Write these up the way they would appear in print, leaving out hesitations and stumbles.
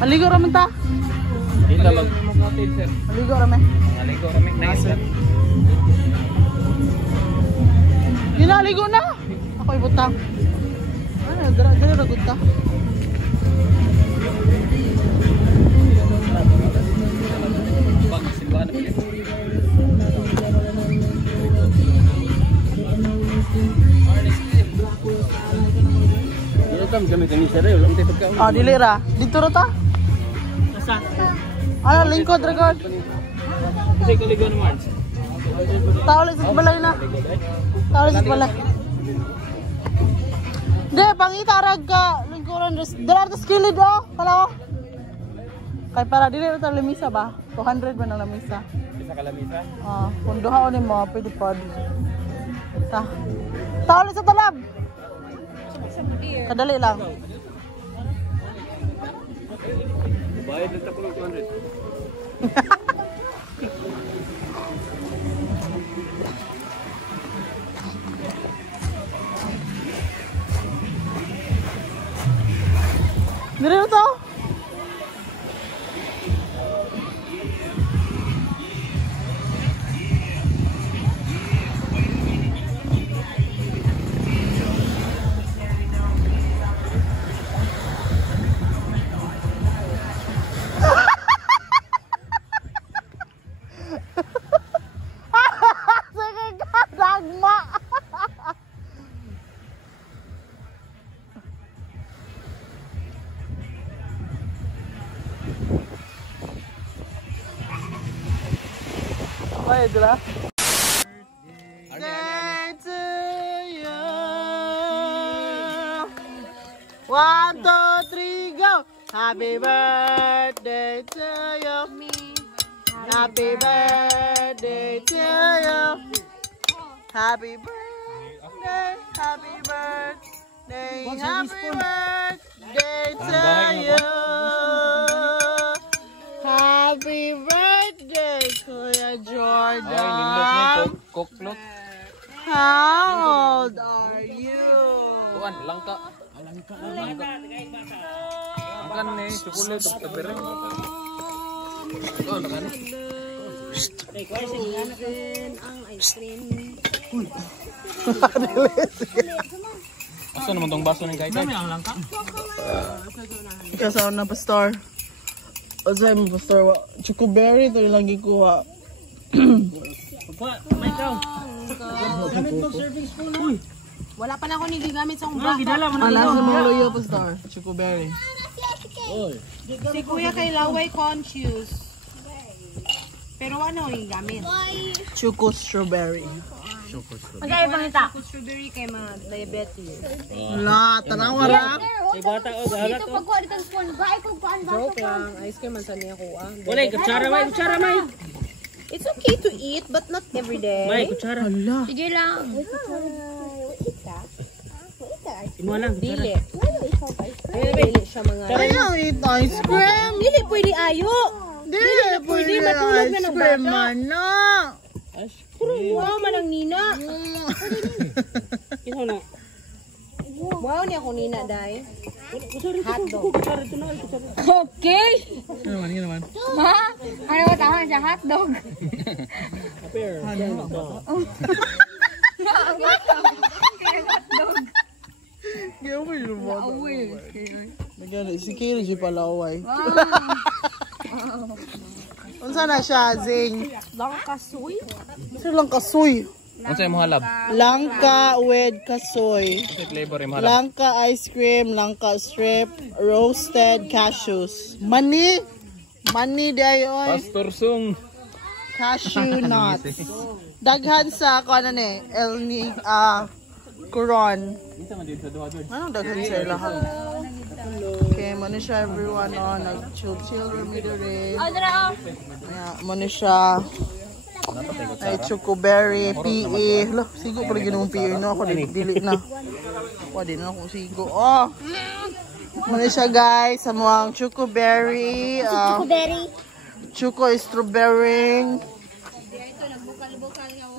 Maligo raman ta. Dito mag-hotel, sir. Maligo raman. Maligo raman. Nice, sir. Ginaligo na. Ako ibutang. Ano, dala ragot ta. Simbahan na ulit. Ah, dili ra. Dito ra ta. Nasa? Ano, lingkod ra gud. Kasi kaligo naman. Tawlis sa balay na. Tawlis sa balay. De, pangita rag ka lingkuran dala ta skilid oh. Hello. Kay para dili ra ta lamisa ba? 200 man ang lamisa. Isa ka lamisa? Ah, kung duha ni mo pwede pod. Ta. Tawlis sa talab. Kadali lang. Bayad lang tapos ng 200. Dire to. Ay, dila. Birthday to you. 1, 2, 3, go. Happy birthday to you. Happy birthday to you. Happy birthday. Happy birthday. Happy birthday to you. Happy birthday, Kuya Jordan. Koklot. How old are you? Tuan, langka. Langka. Angkan nih, chocolate of the berry. Tuan, kan? Asa naman tong baso ng kahit? Dami ang langka. Kasama na pastor. O sa'yo mo pastor, chocoberry ito yung lagi kuha. May ikaw. Gamit mo serving spoon. Uy. Wala pa na ako nigigamit sa akong baka. Ala sa mga luyo pastor, chocoberry. Si kuya kay laway conscious. Pero ano yung gamit? Choco strawberry. Magkaya bang ita? Strawberry kay mga diabetes. Wala, tanawa ra. Ay bata o galat. Ito pagkuha dito ng spoon. Bakit kung kuhaan ba? Joke lang. Ice cream man sa niya kuha. Wala, kutsara may, kutsara may. It's okay to eat but not every day. May, kutsara. Hala. Sige lang. Imo lang, Dili. Dili siya mga... Ayaw eat ice cream. Dili pwede ayo. Dili pwede pwede matulog na ice ng cream bata. man na. Wow man ang nina. Ikaw na. Wow niya akong nina dahil. Hotdog. Okay. Ano naman? Ma, ano ba tama siya? Hotdog. Gawin yung bata. Nagano, si Kiri siya palaway. Unsa na siya, Zing? Langkasuy. Sir lang kasoy. Ano sa'yo mo halab? Langka with kasoy. Sa flavor yung halab. Langka ice cream, langka strip, roasted cashews. Mani! Mani dayon. Pastor Sung. Cashew nuts. Daghan sa ano ni, Coron. Anong daghan sa lahat? Okay, muna siya everyone nag-chill rumidore. Muna siya ay chocoberry, PE. Hala, sigo pala ginawang PE no? Ako dili na. Ako din na akong sigo. Oh! Muna siya guys, sa mga chocoberry. Choco strawberry.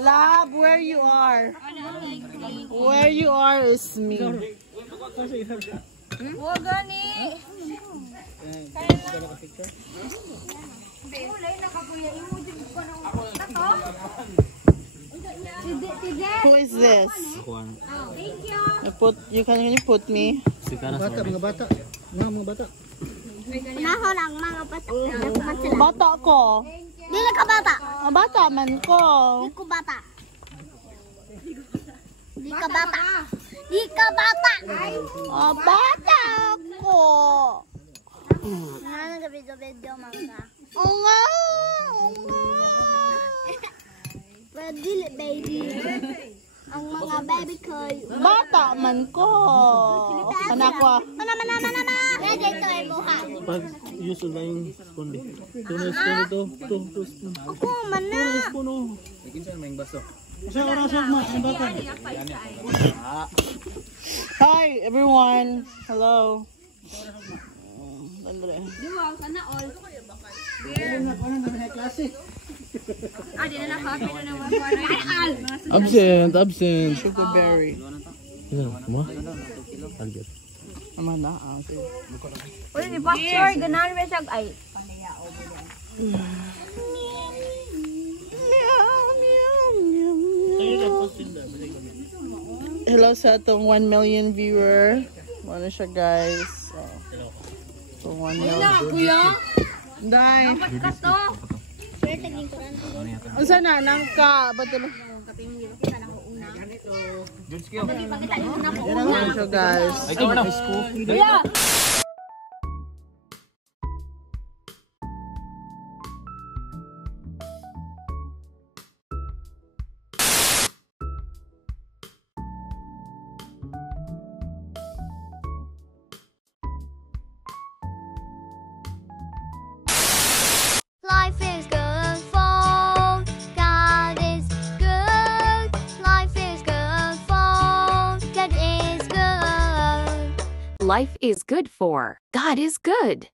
Love, where you are? Where you are is me. Huwag gani. Who is this? Can you put me? Mga bata. Naho lang mga bata. Bata ko. Dili ka bata. Bata man ko. Di ko bata. Di ka bata. Di ka bata. Bata ko. Nga nag-video mga. Oo nga. Pero dili baby. Ang mga baby ko. Bata man ko. Anak ko. Mana. Ready to ay buhay. Pag usual na yung spoon di. Ito na spoon ito. Ito spoon. Ako mana. Spoon oh. Ikinsan may baso. Hi everyone. Hello. Andre. Absent. Sugarberry. Mo? Target. Ama na. Uy, ni pastor ganahan ba siya ay. Hello sa atong 1 million viewer. Ano siya guys? So 1 million. Kuya? Dai. Kato. Unsa na nang ka? Bato na. Ano siya guys? Ito na. Kuya! Life is good for God is good. Life is good for God is good. Life is good for God is good.